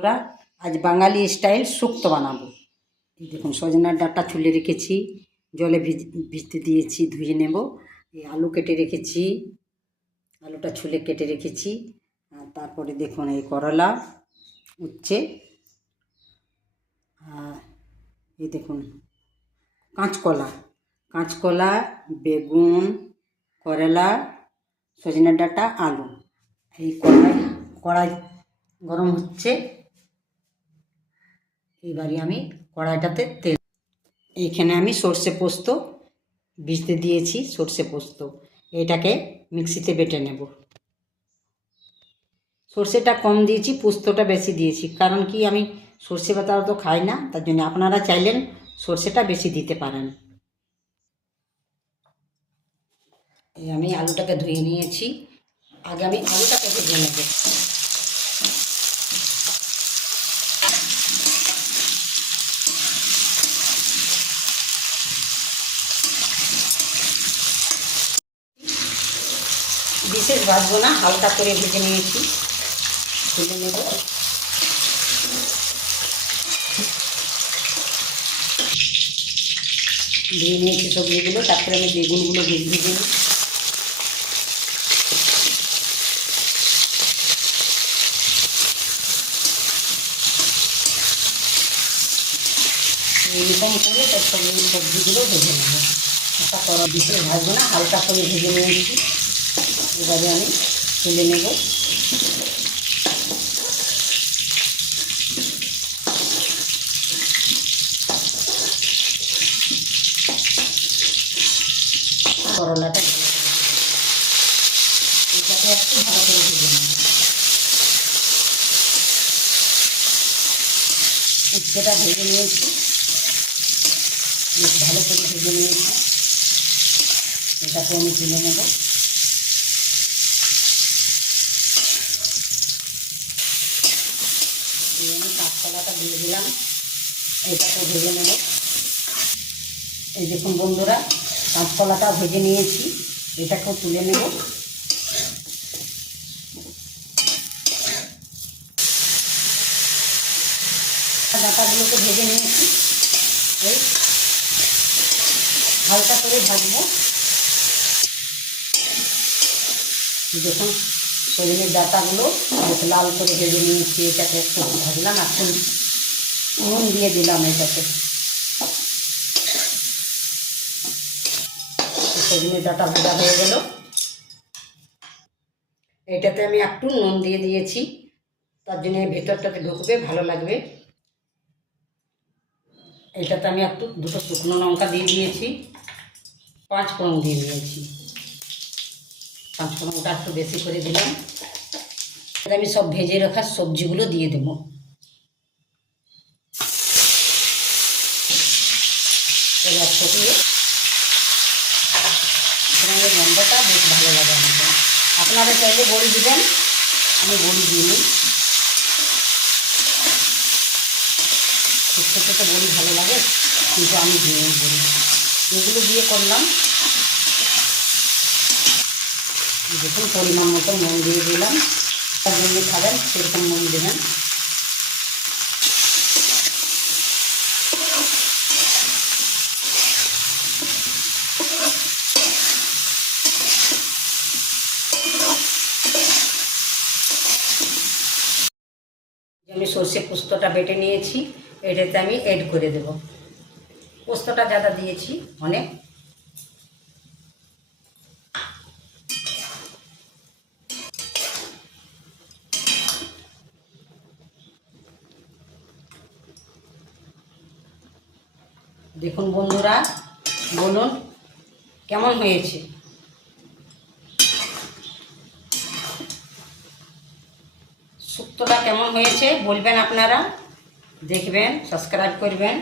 ওরা আজ বাঙালি স্টাইল শুক্তো বানাবো। এই দেখুন সজনার ডাঁটা ছুলে রেখেছি, জলে ভিজতে দিয়েছি, ধুয়ে নেব। এই আলু কেটে রেখেছি, আলুটা ছুলে কেটে রেখেছি। আর তারপরে দেখুন এই করলা উচ্ছে, আর এই দেখুন কাঁচকলা, বেগুন, করলা, সজনের ডাঁটা, আলু। এই কড়াই গরম হচ্ছে। এবারে আমি কড়াইটাতে তেল, এইখানে আমি সর্ষে পোস্ত ভিজতে দিয়েছি, সর্ষে পোস্ত এটাকে মিক্সিতে বেটে নেব। সর্ষেটা কম দিয়েছি, পোস্তটা বেশি দিয়েছি, কারণ কি আমি সর্ষে বাটা তো খাই না, তার জন্য আপনারা চাইলেন সর্ষেটা বেশি দিতে পারেন। এই আমি আলুটাকে ধুয়ে নিয়েছি, আগে আমি আলুটাকে ভেজে নেব। বিশেষ ভাজবো না, হালকা করে ভেজে নিয়েছি, তুলে নেব। দিয়ে নিয়েছি সবজিগুলো, তারপরে আমি বেগুনগুলো ভেজে নেব। এরকম করে তার সবজিগুলো ভেজে নেব। একটা কড়া বিশেষ ভাজবো না, হালকা করে ভেজে নিয়েছি। এবারে আমি তুলে নেব। করলাটা এটাকে একটু ভালো করে ভেজে নেব। উচ্ছেটা ভেজে নিয়েছি, বেশ ভালো করে ভেজে নিয়েছি। এটাকে আমি তুলে নেব। আমি কাঁচকলাটা দিয়ে দিলাম, এটাকে ভেজে নেব। এই দেখুন বন্ধুরা, কাঁচকলাটা ভেজে নিয়েছি, এটাকেও তুলে নেব। ডাঁটাগুলোকে ভেজে নিয়েছি, এই হালকা করে ভাজবো। দেখুন সজনের ডাঁটাগুলো বেশ লাল করে ভেজে নিয়েছি, এটাকে একটু ভাজলাম। এখন নুন দিয়ে দিলাম এটাতে। সজনের ডাঁটা ভাজা হয়ে গেল, এটাতে আমি একটু নুন দিয়ে দিয়েছি, তার জন্য ভেতরটাতে ঢুকবে, ভালো লাগবে। এটাতে আমি একটু দুটো শুকনো লঙ্কা দিয়ে দিয়েছি, 5 ফোড়ন দিয়ে দিয়েছি। 5 ফোড়নটা একটু বেশি করে দিলাম। আমি সব ভেজে রাখা সবজিগুলো দিয়ে দেব। এবার ফুটিয়ে ফোড়নের গন্ধটা বেশ ভালো লাগে আমাকে। আপনারা চাইলে বড়ি দিবেন, আমি বড়ি দিইনি। শুক্তোতে তো বড়ি ভালো লাগে, কিন্তু আমি দিইনি বড়ি। এগুলো দিয়ে করলাম। দেখুন পরিমাণ মতো নুন দিয়ে দিলাম, তার জন্য খাবেন সেরকম নুন দেবেন। আমি সর্ষে পোস্তটা বেটে নিয়েছি, এটাতে আমি অ্যাড করে দেব। পোস্তটা যারা দিয়েছি অনেক। দেখুন বন্ধুরা, বলুন কেমন হয়েছে। শুক্তোটা কেমন হয়েছে বলবেন আপনারা, দেখবেন, সাবস্ক্রাইব করবেন।